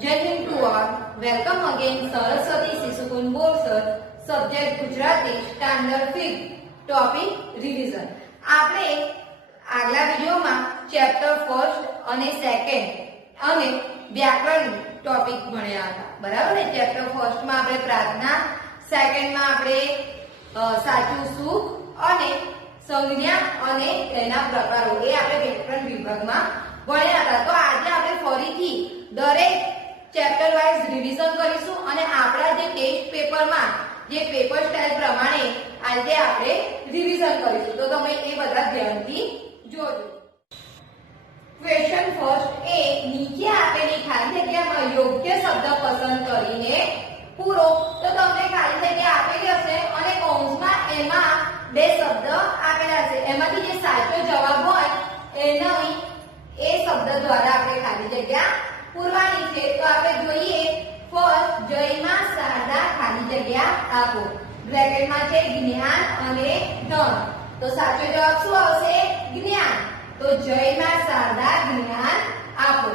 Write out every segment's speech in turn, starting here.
Jai Hind to all. Welcome again Saraswati Sisukun Board Sir. Subject Gujarati Standard 5. Topic Revision. આપણે આગલા વિડિયોમાં chapter first અને second અને વ્યાકરણ topic ભણ્યા હતા, બરાબર ને? ચેપ્ટર ફર્સ્ટ માં આપણે પ્રાર્થના, સેકન્ડ માં આપણે સાચું સુખ અને સંજ્ઞા અને તેના પ્રકારો એ આપણે વ્યાકરણ વિભાગમાં ભણ્યા હતા. તો આજે આપણે ફરીથી દરેક ચેપ્ટર વાઇઝ રિવિઝન કરીશું અને આપણા જે ટેસ્ટ પેપરમાં જે પેપર સ્ટાઇલ પ્રમાણે આજે આપણે રિવિઝન કરીશું. તો તમે એ બધા ધ્યાનથી જોજો. ક્વેશ્ચન ફર્સ્ટ એ નીચે આપેલી ખાલી જગ્યામાં યોગ્ય શબ્દ પસંદ કરીને પૂરો. તો તમને ખાલી જગ્યા આપેલી હશે અને કૌંસમાં એમાં બે શબ્દ આપેલા હશે, એમાંથી જે સાચો જવાબ હોય એનો એ શબ્દ દ્વારા આપણે ખાલી જગ્યા પૂરવાની છે. તો આપણે જોઈએ ફર્સ્ટ, જયમાં સાદા ખાલી જગ્યા આપો. બ્રેકેટમાં છે જ્ઞાન અને ધન. તો સાચો જવાબ શું આવશે? જ્ઞાન. તો જયમાં સાદા જ્ઞાન આપો.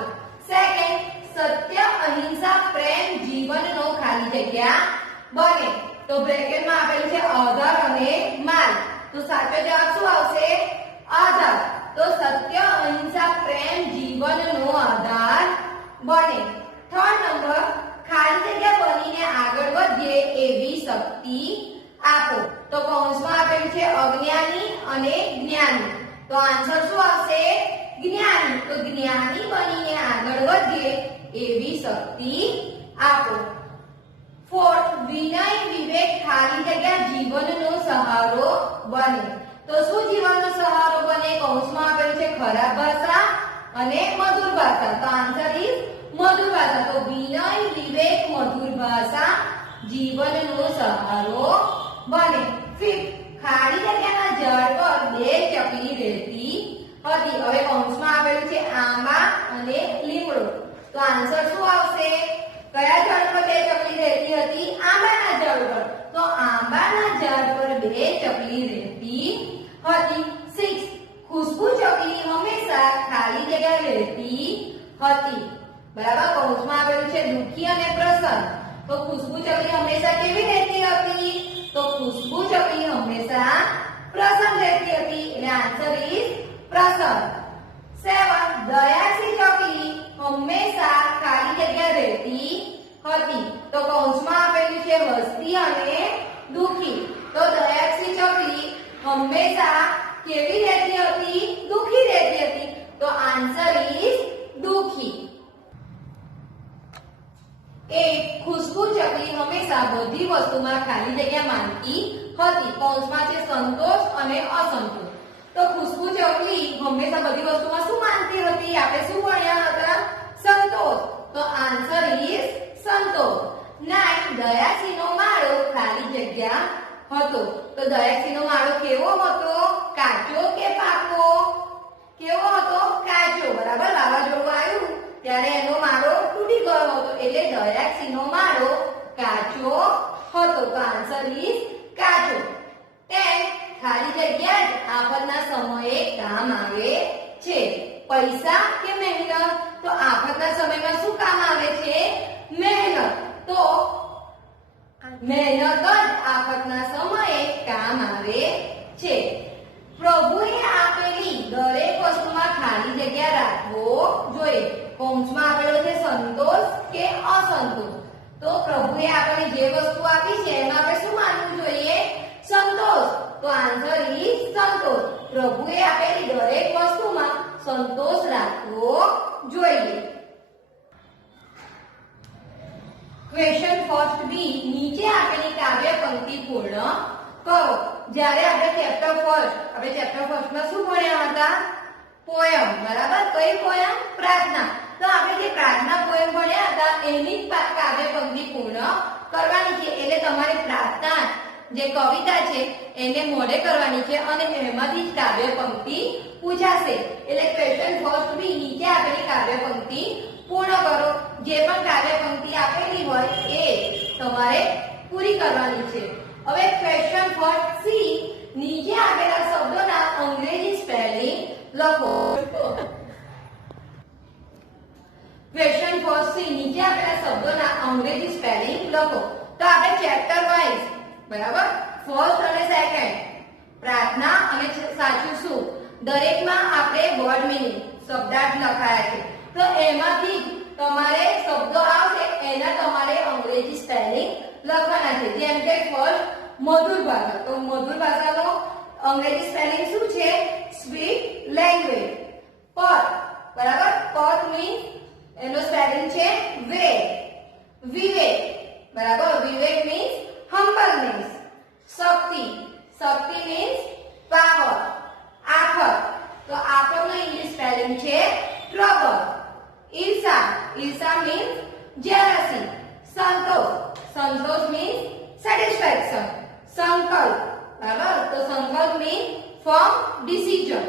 સેકન્ડ, સત્ય, અહિંસા, પ્રેમ, જીવનનો ખાલી જગ્યા બને. તો બ્રેકેટમાં આપેલું છે આધાર અને માલ. તો સાચો જવાબ શું આવશે? આધાર. તો સત્ય, અહિંસા, પ્રેમ, જીવનનો આધાર બને. થર્ડ નંબર, ખાલી જગ્યા બનીને આગળ વધે એવી શક્તિ આપો. તો કૌંસમાં આપેલું છે અજ્ઞાની અને જ્ઞાની. તો આન્સર શું આવશે? જ્ઞાની. તો જ્ઞાની બનીને આગળ વધે એવી શક્તિ આપો. ફોર્થ, વિનય, વિવેક, ખાલી જગ્યા જીવનનો સહારો બને. તો શું જીવનનો સહારો બને? કૌંસમાં આપેલું છે ખરાબ ભાષા અને મધુર ભાષા. તો આન્સર ઇઝ મધુર ભાષા. તો વિનય, વિવેક, મધુર ભાષા જીવનનો સહારો બને. ફિફ્થ, ખાલી જગ્યાના ઝાડ પર બે ચકલી રહેતી હતી. હવે કૌંસમાં આપેલું છે આંબા અને લીમડો. તો આન્સર શું આવશે? કયા ઝાડ પર બે ચકલી રહેતી હતી? આંબાના ઝાડ પર. તો આંબાના ઝાડ પર બે ચકલી રહેતી હતી. સિક્સ, ખુશ્બુ ચકલી હંમેશા ખાલી જગ્યા રહેતી હતી. બરાબર. કૌંસમાં આપેલું છે દુખી અને પ્રસન્ન. તો ખુશ્બુ ચકલી હંમેશા કેવી રહેતી હતી? તો ખુશ્બુ ચકલી હંમેશા પ્રસન્ન રહેતી હતી. એટલે આન્સર ઇઝ પ્રસન્ન. સેવન, દયાશી ચકલી હંમેશા ખાલી જગ્યા રહેતી હતી. તો કૌંસમાં આપેલું છે હસતી અને દુખી. તો દયાશી ચકલી હંમેશા કેવી રહેતી હતી? દુખી રહેતી હતી. તો આન્સર ઇઝ દુખી. ખુશ્બુ ચકલી હંમેશા બધી વસ્તુમાં ખાલી જગ્યા માંગતી હતી. કૌંસમાં છે સંતોષ અને અસંતોષ. તો ખુશ્બુ ચકલી હંમેશા બધી વસ્તુમાં શું માંગતી હતી? આપણે શું ભણ્યા હતા? સંતોષ. તો આન્સર ઇઝ સંતોષ. નાઇન, દયાશીનો માળો ખાલી જગ્યા હતો. તો દયાશીનો માળો કેવો હતો? કાચો કે પાકો? કેવો હતો? કાચો. બરાબર. વાવાઝોડું આવ્યું ત્યારે એનો માળો તૂટી ગયો હતો, એટલે દયાશીનો માળો કાચો હતો. તો આન્સર ઇઝ કાચો. 10, ખાલી જગ્યા જ આફતના સમયે કામ આવે છે. પૈસા કે મહેનત? તો આફતના સમયમાં શું કામ આવે છે? મહેનત. તો મહેનત જ આફતના સમયે કામ આવે છે. પ્રભુએ આપેલી દરેક વસ્તુમાં ખાલી જગ્યા રાખવો જોઈએ. કૌંસમાં આપેલો છે સંતોષ કે અસંતોષ. તો પ્રભુએ આપેલી જે વસ્તુ આપી છે એમાં આપણે શું માનવું જોઈએ? સંતોષ. તો આન્સર ઇઝ સંતોષ. પ્રભુએ આપેલી દરેક વસ્તુમાં સંતોષ રાખવો જોઈએ. ક્વેશ્ચન ફર્સ્ટ બી, નીચે આપેલી કાવ્ય પંક્તિ પૂર્ણ કરો. જ્યારે આપણે ચેપ્ટર ફર્સ્ટમાં શું ભણ્યા હતા? પોયમ. બરાબર. કઈ પોયમ? પ્રાર્થના. તો આપણે જે પ્રાર્થના પોયમ ભણ્યા હતા એની જ કાવ્ય પંક્તિ પૂર્ણ કરવાની છે. એટલે તમારે પ્રાર્થના જે કવિતા છે એને મોઢે કરવાની છે અને એમાંથી જ કાવ્ય પંક્તિ પૂછાશે. એટલે ક્વેશ્ચન ફર્સ્ટ બી, નીચે આપેલી કાવ્ય પંક્તિ પૂર્ણ કરો. જે પણ કાવ્ય પંક્તિ આપેલી હોય એ તમારે પૂરી કરવાની છે. હવે ક્વેશ્ચન ફર્સ્ટ સી, નીચે આપેલા શબ્દોના અંગ્રેજી સ્પેલિંગ લખો. ક્વેશ્ચન ફર્સ્ટ સી, નીચે બરાબર. ફર્સ્ટ અને સેકન્ડ, પ્રાર્થના અને સાચું શું, દરેકમાં આપણે વર્ડ મિનિંગ શબ્દાર્થ લખાયા છે. તો એમાંથી તમારે શબ્દો આવશે એના તમારે અંગ્રેજી સ્પેલિંગ લખવાના છે. જેમ કે ફર્સ્ટ મધુર ભાષા, તો મધુર ભાષાનો અંગ્રેજી સ્પેલિંગ શું છે? Sweet language. પથ, બરાબર, પથ મીન્સ એનો સ્પેલિંગ છે વે. વિવેક, બરાબર, વિવેક મીન્સ હમ્બલનેસ. શક્તિ, શક્તિ મીન્સ પાવર. આફત, તો આફતનો ઇંગ્લિશ સ્પેલિંગ છે ટ્રબલ. ઈર્ષા, ઈર્ષા મીન્સ જેલસી. સંતોષ, સંતોષ મીન્સ સેટિસ્ફેક્શન. સંકલ્પ, બરાબર, તો સંકલ્પ means firm decision.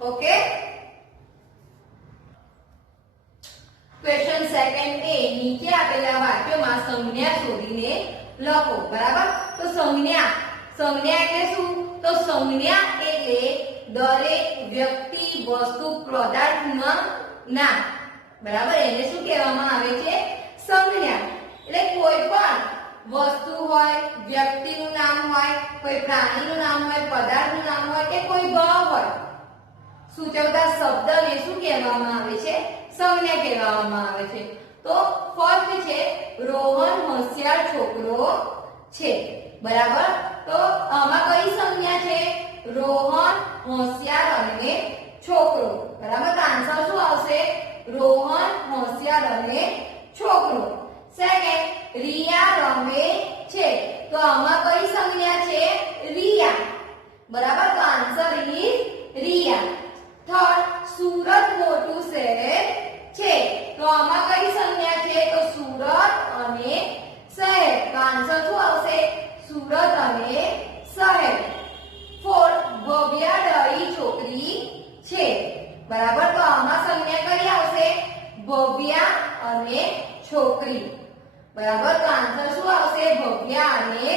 Okay. Question second એ, નીચે આપેલા વાક્યોમાં સંજ્ઞા શોધીને લખો. બરાબર. તો સંજ્ઞા, સંજ્ઞા એટલે શું? તો સંજ્ઞા એટલે દરેક વ્યક્તિ, વસ્તુ, પદાર્થનું નામ. બરાબર, એને શું કહેવામાં આવે છે? સંજ્ઞા. એટલે કોઈ પણ વસ્તુ હોય, વ્યક્તિનું નામ હોય, કોઈ પ્રાણીનું નામ હોય, પદાર્થનું નામ હોય કે કોઈ ભાવ હોય, સૂચવતા શબ્દને શું કહેવામાં આવે છે? સંજ્ઞા કહેવામાં આવે છે. તો ફર્સ્ટ છે રોહન હોશિયાર છોકરો છે. બરાબર. તો આમાં કઈ સંજ્ઞા છે? રોહન, હોશિયાર અને છોકરો. બરાબર. તો આન્સર શું આવશે? રોહન, હોશિયાર અને છોકરો. સેકન્ડ, રિયા રમે છે. તો આમાં કઈ સંજ્ઞા છે? રિયા. બરાબર. તો answer is Riya. Third, Surat મોટું શહેર છે. તો આમાં કઈ સંજ્ઞા છે? તો સુરત અને શહેર. તો આન્સર શું આવશે? સુરત અને શહેર. ફોર્થ, ભવ્યા ડાળી છોકરી છે. બરાબર. તો આમાં સંજ્ઞા કઈ આવશે? ભવ્યા અને છોકરી. બરાબર. તો આન્સર શું આવશે? ભવ્યા અને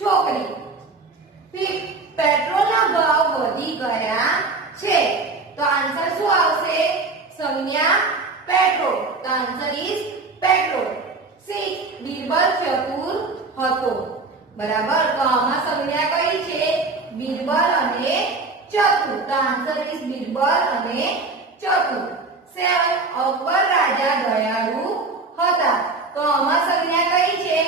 છોકરી. ફિફ્થ, પેટ્રોલના ભાવ વધી ગયા છે. તો આન્સર શું આવશે? સંજ્ઞા પેટ્રોલ. તો answer is petrol. Six, Birbal ચતુર હતો. બરાબર. તો આમાં સંજ્ઞા કઈ છે? બિરબલ અને ચતુર. તો આન્સર ઇઝ બિરબલ અને ચતુર. સેવન, અકબર રાજા દયાળુ હતા. તો આમાં સંજ્ઞા કઈ છે?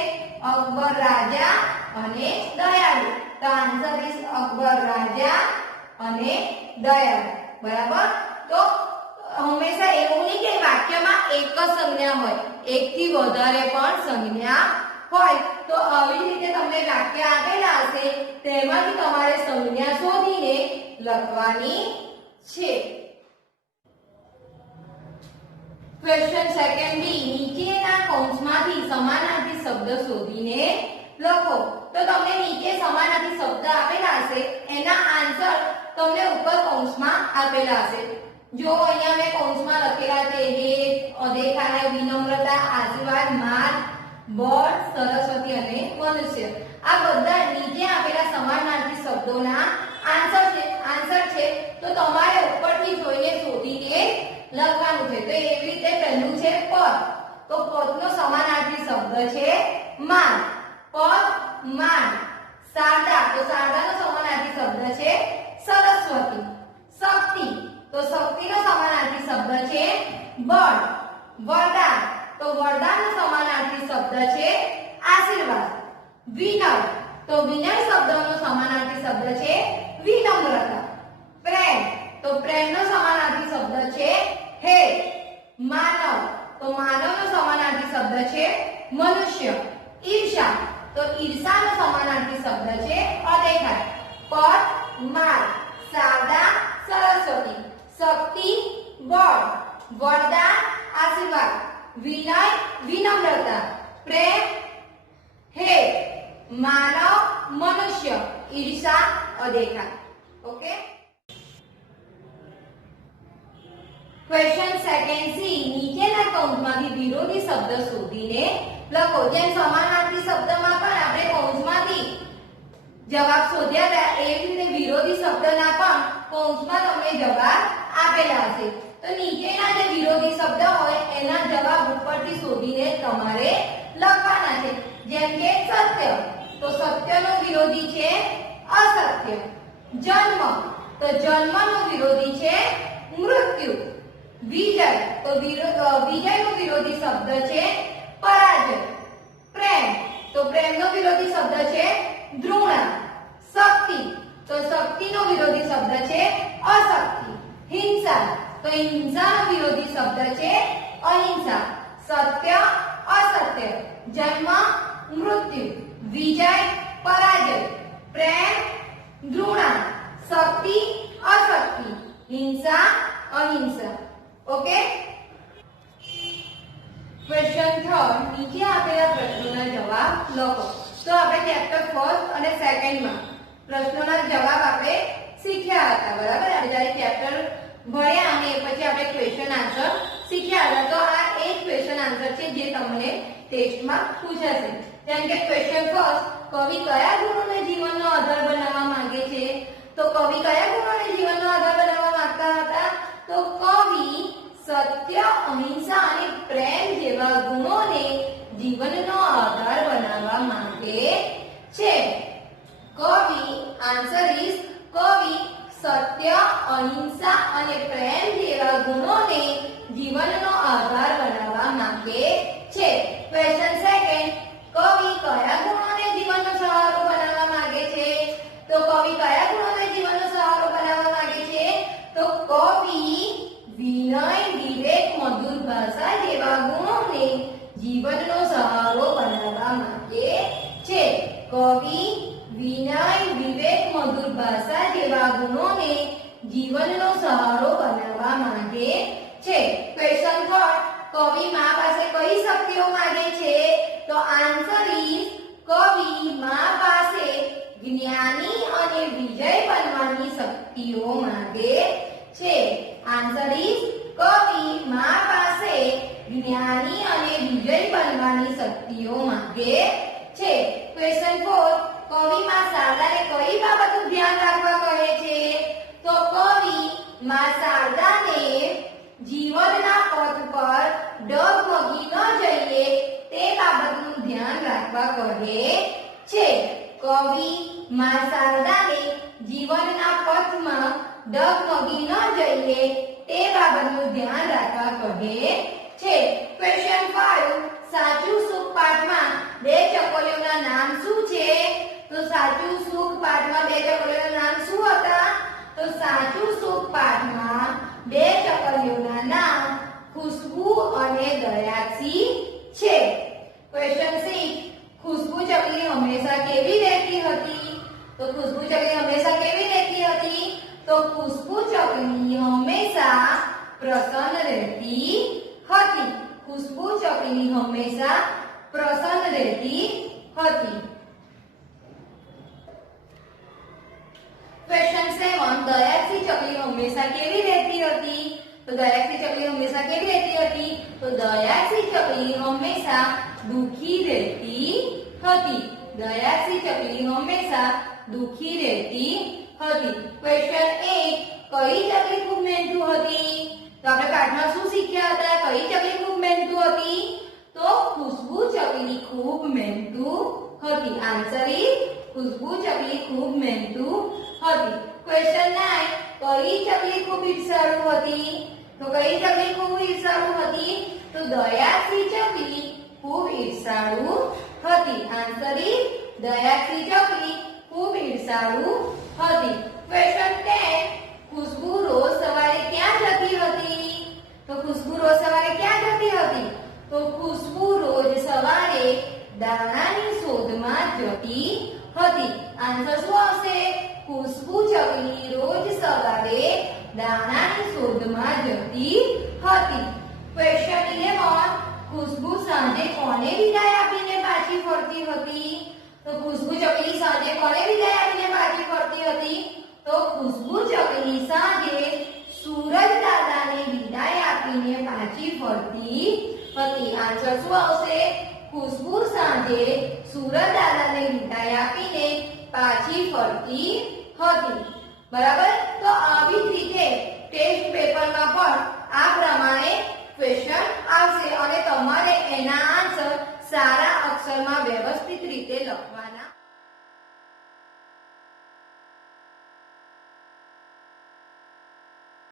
અકબર રાજા અને દયાળુ. તો આન્સર ઇઝ અકબર રાજા અને દયાળુ. બરાબર. તો હંમેશા એવું નહીં કે વાક્યમાં એક જ સંજ્ઞા હોય, એકથી વધારે પણ સંજ્ઞા હોય. તો આવી રીતે તમને વાક્ય આપેલા હશે, તેમાંથી તમારે સંજ્ઞા શોધીને લખવાની છે. ક્વેશ્ચન સેકન્ડ બી, નીચેના કૌંસમાંથી સમાનાર્થી શબ્દ શોધીને લખો. તો તમને નીચે સમાનાર્થી શબ્દ આપેલા હશે, એના આન્સર તમને ઉપર કૌંસમાં આપેલા હશે. જો અહીંયા મેં કૌંસમાં લખેલા છે હેત, અદેખાય, વિનમ્રતા, આશીર્વાદ, માર્ગ, બળ, સરસ્વતી અને મનુષ્ય. આ બધા નીચે આપેલા સમાનાર્થી શબ્દોના આન્સર છે. તો તમારે ઉપરથી જોઈને શોધીને લખવાનું છે. તો એવી રીતે પહેલું છે પદ. તો પદનો સમાનાર્થી શબ્દ છે માન. પદ, માન. શારદા, તો શારદાનો સમાનાર્થી શબ્દ છે સરસ્વતી. શક્તિ, તો શક્તિનો સમાનાર્થી શબ્દ છે બળ. વરદાન, તો વરદાનનો સમાનાર્થી શબ્દ છે આશીર્વાદ. વિનય, તો વિનય શબ્દનો સમાનાર્થી શબ્દ છે વિનમ્રતા. પ્રેમ, તો પ્રેમનો સમાનાર્થી શબ્દ છે હેત. માનવ, તો માનવનો સમાનાર્થી શબ્દ છે મનુષ્ય. ઈર્ષા, તો ઈર્ષાનો સમાનાર્થી શબ્દ છે અદેખાય. પદ, માર્ગ. શારદા, સરસ્વતી. શક્તિ, બળ. વરદાન, આશીર્વાદ. વિનય, વિનમ્રતા. પ્રેમ, હેત. માનવ, મનુષ્ય. ઈર્ષા, અદેખાય. ઓકે. ક્વેશ્ચન સેકન્ડ સી, નીચેના કૌંસમાંથી વિરોધી શબ્દ શોધીને લખો. જેમ સમાનાર્થી શબ્દમાં પણ આપણે કૌંસમાંથી જવાબ શોધ્યા હતા, એવી રીતે વિરોધી શબ્દના પણ કૌંસમાં તમને જવાબ આપેલા હશે. તો નીચેના જે વિરોધી શબ્દ હોય એના જવાબ ઉપરથી શોધીને તમારે લખવાના છે. જેમ કે સત્ય, તો સત્યનો વિરોધી તો જન્મનો વિરોધી છે મૃત્યુ. વિજય તો વિજયનો વિરોધી શબ્દ છે પરાજય. પ્રેમ તો પ્રેમનો વિરોધી શબ્દ છે દ્રોણા. શક્તિ તો શક્તિનો વિરોધી શબ્દ છે અશક્તિ. હિંસા તો હિંસાનો વિરોધી શબ્દ છે અહિંસા. સત્ય અસત્ય. જન્મ મૃત્યુ. વિજય પરાજય. પ્રેમ દ્રોણા. શક્તિ અશક્તિ. હિંસા અહિંસા. ઓકે. ક્વેશ્ચન 3 નીચે આપેલા પ્રશ્નોના જવાબ લખો. તો આપણે ચેપ્ટર ફર્સ્ટ અને સેકન્ડમાં પ્રશ્નોના જવાબ આપણે શીખ્યા હતા, બરાબર. આપણે જ્યારે ચેપ્ટર ભણ્યા અને પછી આપણે ક્વેશ્ચન આન્સર શીખ્યા હતા. તો આ એ જ ક્વેશ્ચન આન્સર છે જે તમને ટેસ્ટમાં પૂછાશે. જેમ કે ક્વેશ્ચન ફર્સ્ટ, કવિ કયા ગુણોને જીવનનો આધાર બનાવવા માંગે છે? તો કવિ કયા ગુણોને જીવનનો આધાર બનાવવા માંગતા હતા? તો કવિ સત્ય, અહિંસા અને પ્રેમ જેવા ગુણોને જીવનનો આધાર બનાવવા માંગે છે. કવિ આન્સર ઇઝ કવિ સત્ય, અહિંસા અને પ્રેમ જેવા ગુણોને જીવનનો આધાર બનાવવા માંગે છે. ક્વેશ્ચન સેકન્ડ, કવિ કયા ગુણોને જીવનનો સહારો બનાવવા માંગે છે? તો કવિ કયા ગુણોને જીવનનો સહારો બનાવવા માંગે છે? તો કવિ વિનય, વિવેક, મધુર ભાષા જેવા ગુણોને જીવનનો સહારો બનાવવા માંગે છે. કવિ વિનય, વિવેક, મધુર ભાષા જેવા ગુણોને જીવનનો સહારો બનાવવા માંગે છે. ક્વેશ્ચન થર્ડ, કવિ મા પાસે કઈ શક્તિઓ માંગે છે? તો આન્સર ઇઝ કવિ મા પાસે જ્ઞાની અને વિજય બનવાની શક્તિઓ માંગે છે. આન્સર ઇઝ કવિ મા પાસે જ્ઞાની અને વિજય બનવાની શક્તિઓ માંગે છે. ક્વેશ્ચન 4, કવિ મા શારદાને કઈ બાબતનું ધ્યાન રાખવા કહે છે? તો કવિ મા શારદાને જીવનના પથ પર ડગમગી ન જઈએ તે બાબતનું ધ્યાન રાખવા કહે છે. કવિ મા શારદાને જીવનના પથમાં ડગમગી ન જઈએ તે બાબતનું ધ્યાન રાખવા કહે છે. ક્વેશ્ચન 5, સાચું સુખ પાઠમાં બે ચકલીઓના નામ શું છે? તો સાચું સુખ પાઠમાં બે ચકલીઓના નામ શું હતા? તો સાચું સુખ પાઠમાં બે ચકલીઓના નામ ખુશ્બુ અને દયાક્ષી છે. ક્વેશ્ચન 6, ખુશ્બુ ચકલી હંમેશા કેવી રહેતી હતી? તો ખુશ્બુ ચકલી હંમેશા કેવી રહેતી હતી? તો ખુશ્બુ ચકલી હંમેશા પ્રસન્ન રહેતી હતી. ખુશ્બુ ચકલી હંમેશા પ્રસન્ન રહેતી હતી. ક્વેશ્ચન 7, દયાક્ષી ચકલી હંમેશા કેવી રહેતી હતી? તો દયાક્ષી ચકલી હંમેશા કેવી રહેતી હતી? તો દયાક્ષી ચકલી હંમેશા દુખી રહેતી હતી. દયાક્ષી ચકલી હંમેશા દુખી રહેતી હતી. ક્વેશ્ચન 8, કઈ ચકલી ખૂબ મહેનતુ હતી? તો આપણે પાઠમાં શું શીખ્યા હતા? કઈ ચકલી ખૂબ મહેનતુ હતી? તો ખુશ્બુ ચકલી ખૂબ મહેનતુ હતી. આન્સર ઇઝ ખુશ્બુ ચકલી ખૂબ મહેનતુ હતી. ક્વેશ્ચન 9, કઈ ચકલી ખૂબ ઈર્ષાળુ હતી? તો કઈ ચકલી ખૂબ ઈર્ષાળુ હતી? તો દયાક્ષી ચકલી ખૂબ ઈર્ષાળુ હતી. આન્સર ઇઝ દયાક્ષી ચકલી ખૂબ ઈર્ષાળુ હતી. ક્વેશ્ચન 10, ખુશ્બુ રોજ સવારે ક્યાં જતી હતી? તો ખુશ્બુ રોજ સવારે ક્યાં જતી હતી? તો ખુશ્બુ રોજ સવારે દાણાની શોધમાં જતી હતી. આન્સર શું આવશે? ખુશ્બુ ચકલી રોજ સવારે દાણાની શોધમાં જતી હતી. ક્વેશ્ચન 11, ખુશ્બુ સાંજે કોને વિદાય આપીને પાછી ફરતી હતી? તો ખુશ્બુ ચકલી સાંજે કોને વિદાય આપીને પાછી ફરતી હતી? તો ખુશ્બુ ચકલી સાંજે સૂરજ દાદાને વિદાય આપીને પાછી ફરતી હતી. આન્સર શું આવશે? ખુશ્બુ સાંજે સૂરજ દાદાને વિદાય આપીને પાછી ફરતી હતી. બરાબર. તો આવી જ રીતે ટેસ્ટ પેપરમાં પણ આ પ્રમાણે ક્વેશ્ચન આવશે અને તમારે એના આન્સર સારા અક્ષરમાં વ્યવસ્થિત રીતે લખવાના